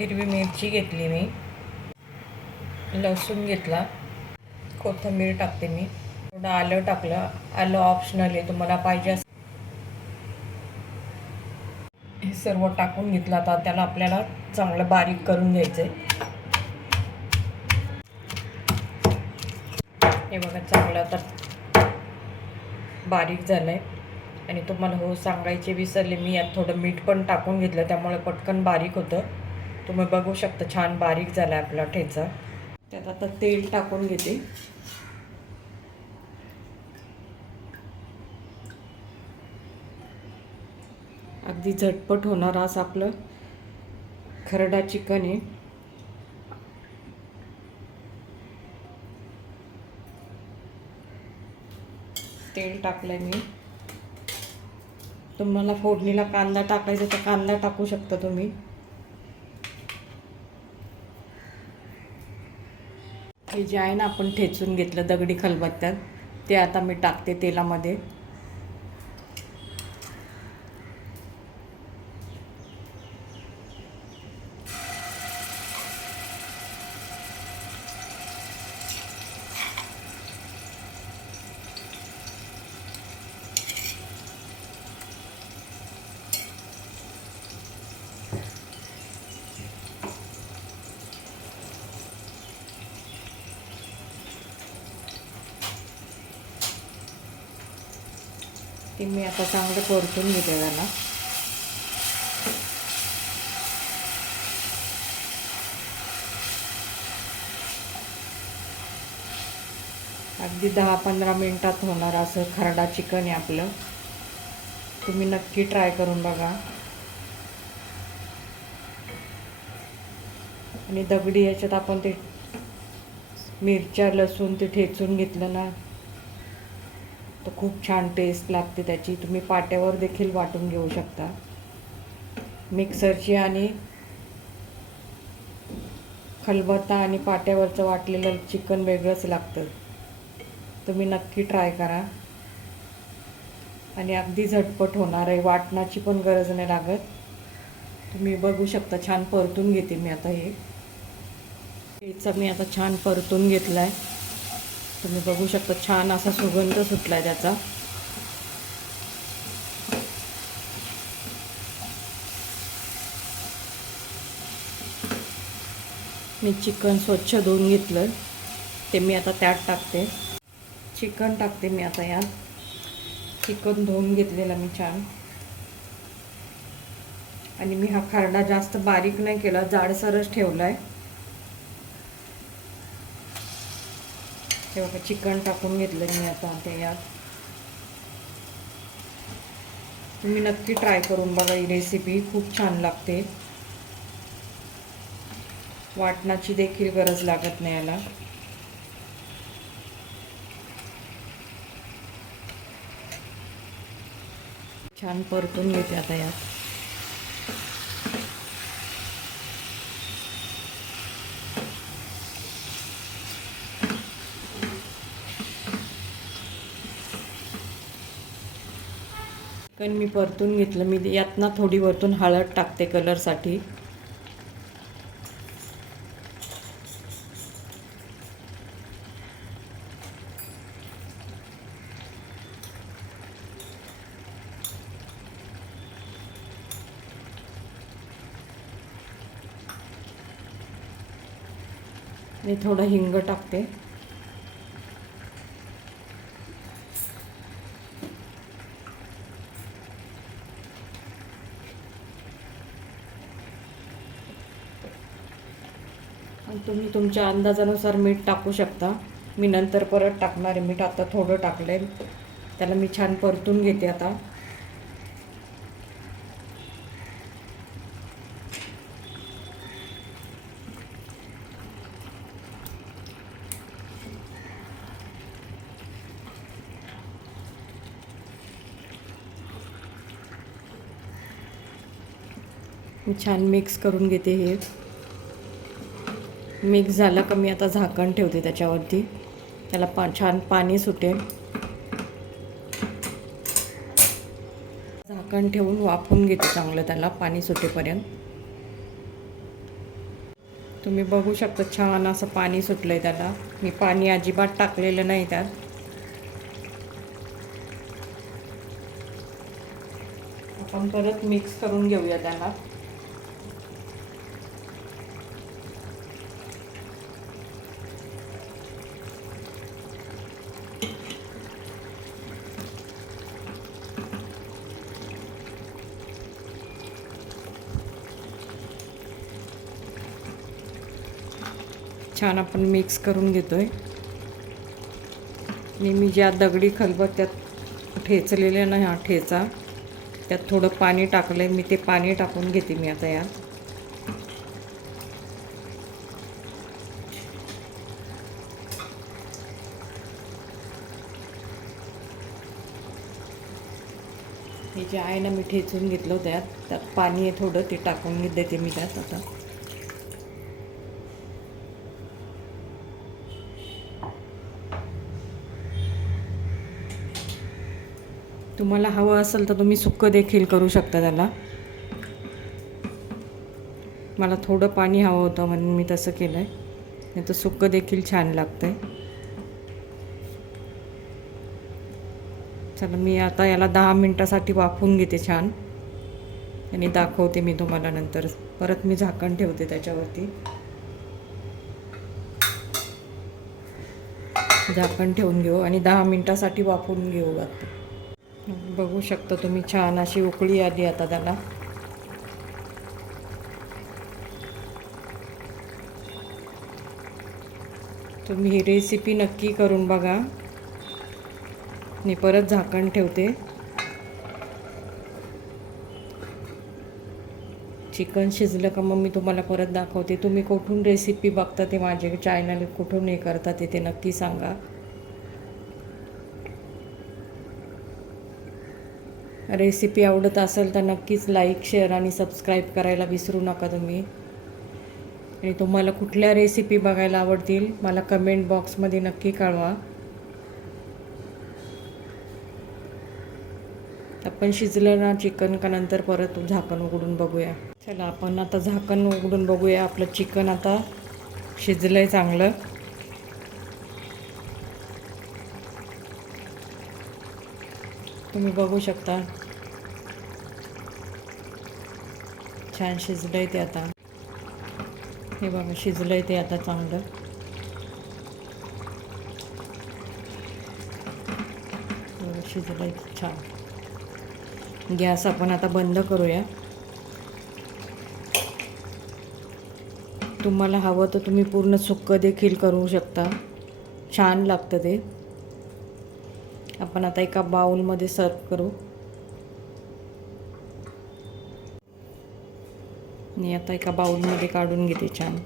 हिरवी मिरची घेतली मी, लसूण घेतला, कोथिंबीर टाकते मी, थोडं आलं टाकलं. आलं ऑप्शनल आहे, तुम्हाला पाहिजे हे सर्व टाकून घेतलं. आता त्याला आपल्याला चांगलं बारीक करून घ्यायचं आहे. हे बघा चांगलं आता बारीक झालं आहे. आणि तुम्हाला हो सांगायचे विसरले, मी यात थोडं मीठ पण टाकून घेतलं, त्यामुळे पटकन बारीक होतं. तुम्ही बघू शकता छान बारीक झाला आहे आपला ठेचा. त्यात आता तेल टाकून घेते. अगदी झटपट होणार असं आपलं खरडा चिकन आहे. तेल टाकलंय मी. तुम्हाला फोडणीला कांदा टाकायचा तर कांदा टाकू शकता तुम्ही. हे जे आहे ना आपण ठेचून घेतलं दगडी खलबत्त्यात, ते आता मी टाकते तेलामध्ये. ते मी आता चांगलं परतून घेते त्याला. अगदी 10-15 मिनिटात होणार असं खरडा चिकन आहे आपलं. तुम्ही नक्की ट्राय करून बघा. आणि दगडी याच्यात आपण ते मिरच्या लसूण ते ठेचून घेतलं ना, तर खूप छान टेस्ट लागते त्याची. तुम्ही पाट्यावर देखील वाटून घेऊ शकता. मिक्सरची आणि खलबत्ता आणि पाट्यावरचं वाटलेलं चिकन वेगळंच लागतं. तुम्ही नक्की ट्राय करा. आणि अगदी झटपट होणार आहे, वाटणाची पण गरज नाही लागत. तुम्ही बघू शकता छान परतून घेते मी आता. हेचा मी आता छान परतून घेतला आहे. तुम्ही बघू शकता छान असा सुगंध सुटला आहे त्याचा. मी चिकन स्वच्छ धुवून घेतलं, ते मी आता त्यात टाकते. चिकन टाकते मी आता यात. चिकन धुवून घेतलेला मी छान. आणि मी हा खरडा जास्त बारीक नाही केला, जाडसरच ठेवला आहे. हे बघा चिकन टाकून घेतलं मी आता ते यात. तुम्ही नक्की ट्राय करून बघा, ही रेसिपी खूप छान लागते. वाटणाची देखील गरज लागत नाही याला. छान परतून घेते आता यात. चिकन मी परतून घेतलं. मी यात ना थोडी वरतून हळद टाकते कलरसाठी. मी थोडं हिंग टाकते. आणि तुम्ही तुमच्या अंदाजानुसार मीठ टाकू शकता. मी नंतर परत टाकणार आहे मीठ. आता थोडं टाकलं आहे. त्याला मी छान परतून घेते आता. मी छान मिक्स करून घेते. हे मिक्स झालं का मी आता झाकण ठेवते त्याच्यावरती. त्याला छान पाणी सुटेल. झाकण ठेवून वाफवून घेते चांगलं त्याला पाणी सुटेपर्यंत. तुम्ही बघू शकता छान असं पाणी सुटलं आहे त्याला. मी पाणी अजिबात टाकलेलं नाही त्यात. आपण परत मिक्स करून घेऊया त्याला. छान आपण मिक्स करून घेतोय. मी ज्या दगडी खलबत्त्यात ठेचलेले ना हा ठेचा, त्यात थोडं पाणी टाकलंय. मी ते पाणी टाकून घेते मी आता यात. हे जे आहे ना मी ठेचून घेतलं त्यात पाणी आहे थोडं, ते टाकून देते मी त्यात आता. तुम्हाला हवं असेल तर तुम्ही सुक्कं देखील करू शकता त्याला. मला थोडं पाणी हवं होतं म्हणून मी तसं केलं आहे. नाही तर सुक्कं देखील छान लागतं आहे. चला मी आता याला 10 मिनटासाठी वाफवून घेते छान आणि दाखवते मी तुम्हाला नंतर. परत मी झाकण ठेवते त्याच्यावरती. झाकण ठेवून घेऊ आणि 10 मिनटासाठी वाफवून घेऊ. आता बघू शकता तुम्ही छान अशी उकळी आली आता त्याला. तुम्ही ही रेसिपी नक्की करून बघा. मी परत झाकण ठेवते. चिकन शिजलं का मग मी तुम्हाला परत दाखवते. तुम्ही कुठून रेसिपी बघता ते माझे चॅनल कुठून हे करता ते नक्की सांगा. रेसिपी आवडत असेल तर नक्कीच लाईक, शेअर आणि सबस्क्राईब करायला विसरू नका तुम्ही. आणि तुम्हाला कुठल्या रेसिपी बघायला आवडतील मला कमेंट बॉक्समध्ये नक्की कळवा. आपण शिजलं ना चिकन का नंतर परत झाकण उघडून बघूया. चला आपण आता झाकण उघडून बघूया. आपलं चिकन आता शिजलंय चांगलं. तुम्ही बघू शकता छान शिजलंय ते आता. हे बघा शिजलंय ते आता चांगलं. शिजलंय छान. गॅस आपण आता बंद करूया. तुम्हाला हवं तर तुम्ही पूर्ण सुक्कं देखील करू शकता. छान लागतं ते. आपण आता एका बाउलमध्ये सर्व करू. मी आता एका बाउलमध्ये काढून घेते छान.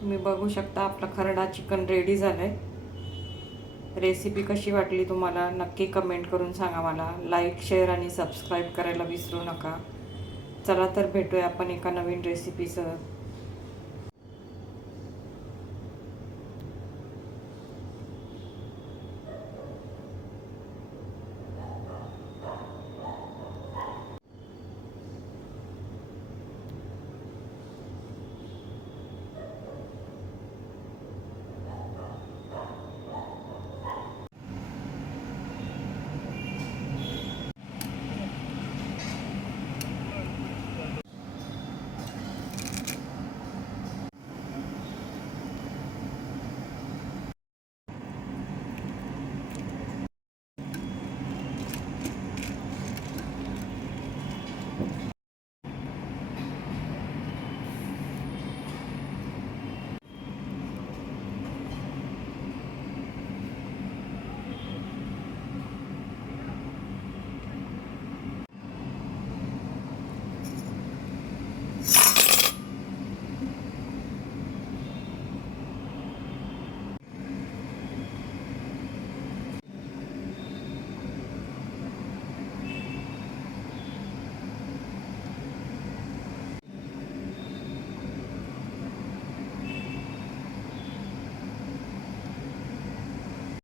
तुम्ही बघू शकता आपला खरडा चिकन रेडी झालं आहे. रेसिपी कशी वाटली तुम्हाला नक्की कमेंट करून सांगा मला. लाईक, शेअर आणि सबस्क्राईब करायला विसरू नका. चला तर भेटूया आपण एका नवीन रेसिपीसह.